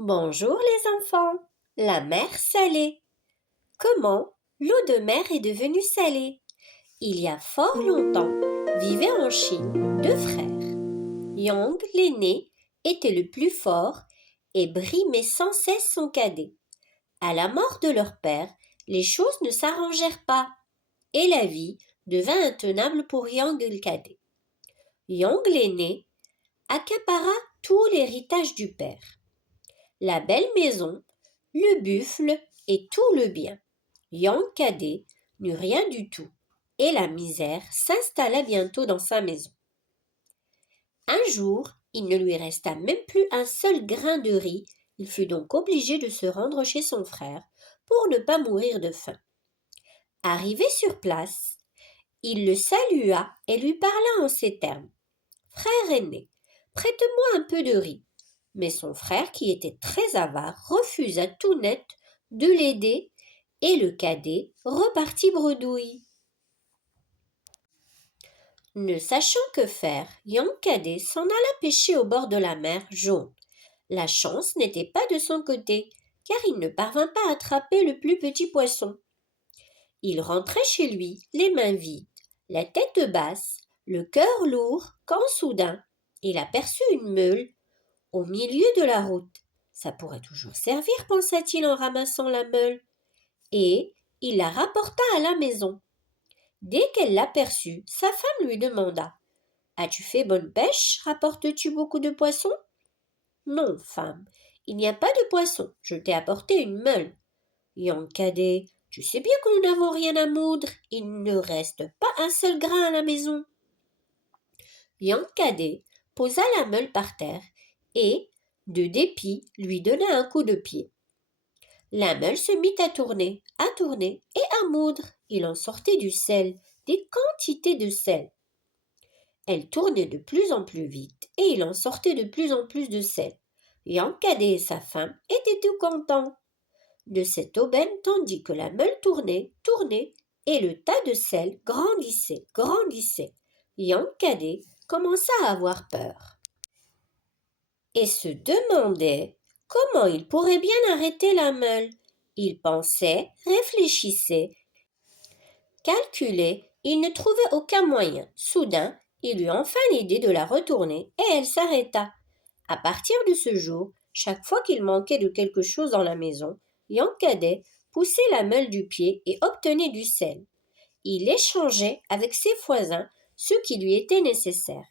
Bonjour les enfants, la mer salée. Comment l'eau de mer est devenue salée? Il y a fort longtemps, vivaient en Chine deux frères. Yang, l'aîné, était le plus fort et brimait sans cesse son cadet. À la mort de leur père, les choses ne s'arrangèrent pas et la vie devint intenable pour Yang le cadet. Yang, l'aîné, accapara tout l'héritage du père. La belle maison, le buffle et tout le bien. Yang cadet n'eut rien du tout, et la misère s'installa bientôt dans sa maison. Un jour, il ne lui resta même plus un seul grain de riz. Il fut donc obligé de se rendre chez son frère pour ne pas mourir de faim. Arrivé sur place, il le salua et lui parla en ces termes. Frère aîné, prête-moi un peu de riz. Mais son frère, qui était très avare, refusa tout net de l'aider et le cadet repartit bredouille. Ne sachant que faire, Yang cadet s'en alla pêcher au bord de la mer Jaune. La chance n'était pas de son côté, car il ne parvint pas à attraper le plus petit poisson. Il rentrait chez lui, les mains vides, la tête basse, le cœur lourd, quand soudain il aperçut une meule au milieu de la route. Ça pourrait toujours servir, pensa-t-il en ramassant la meule. Et il la rapporta à la maison. Dès qu'elle l'aperçut, sa femme lui demanda. As-tu fait bonne pêche? Rapportes-tu beaucoup de poissons? Non, femme, il n'y a pas de poisson. Je t'ai apporté une meule. Yang cadet, tu sais bien que nous n'avons rien à moudre. Il ne reste pas un seul grain à la maison. Yang cadet posa la meule par terre et, de dépit, lui donna un coup de pied. La meule se mit à tourner et à moudre. Il en sortait du sel, des quantités de sel. Elle tournait de plus en plus vite et il en sortait de plus en plus de sel. Yang cadet et sa femme étaient tout contents de cette aubaine tandis que la meule tournait et le tas de sel grandissait. Yang cadet commença à avoir peur et se demandait comment il pourrait bien arrêter la meule. Il pensait, réfléchissait, calculait, il ne trouvait aucun moyen. Soudain, il eut enfin l'idée de la retourner et elle s'arrêta. À partir de ce jour, chaque fois qu'il manquait de quelque chose dans la maison, Yang cadet poussait la meule du pied et obtenait du sel. Il échangeait avec ses voisins ce qui lui était nécessaire.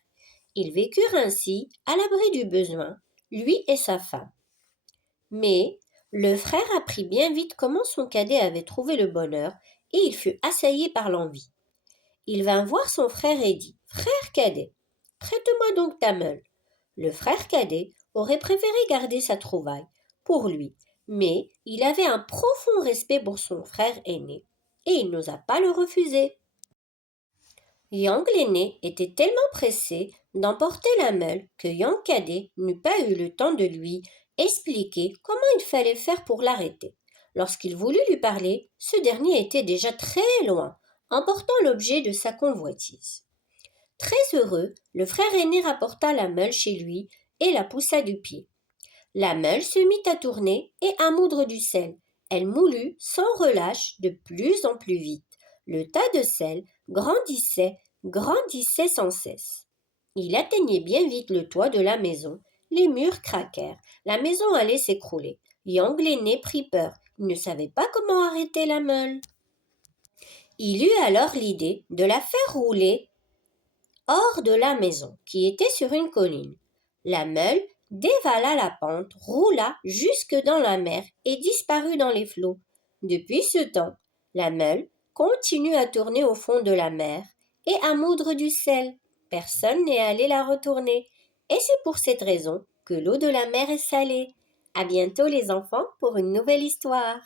Ils vécurent ainsi à l'abri du besoin, lui et sa femme. Mais le frère apprit bien vite comment son cadet avait trouvé le bonheur et il fut assailli par l'envie. Il vint voir son frère et dit « Frère cadet, prête-moi donc ta meule. » Le frère cadet aurait préféré garder sa trouvaille pour lui, mais il avait un profond respect pour son frère aîné et il n'osa pas le refuser. Yang l'aîné était tellement pressé d'emporter la meule que Yang cadet n'eut pas eu le temps de lui expliquer comment il fallait faire pour l'arrêter. Lorsqu'il voulut lui parler, ce dernier était déjà très loin, emportant l'objet de sa convoitise. Très heureux, le frère aîné rapporta la meule chez lui et la poussa du pied. La meule se mit à tourner et à moudre du sel. Elle moulut sans relâche de plus en plus vite. Le tas de sel grandissait sans cesse. Il atteignait bien vite le toit de la maison. Les murs craquèrent. La maison allait s'écrouler. Yang l'aîné prit peur. Il ne savait pas comment arrêter la meule. Il eut alors l'idée de la faire rouler hors de la maison, qui était sur une colline. La meule dévala la pente, roula jusque dans la mer et disparut dans les flots. Depuis ce temps, la meule continue à tourner au fond de la mer et à moudre du sel. Personne n'est allé la retourner. Et c'est pour cette raison que l'eau de la mer est salée. À bientôt les enfants pour une nouvelle histoire.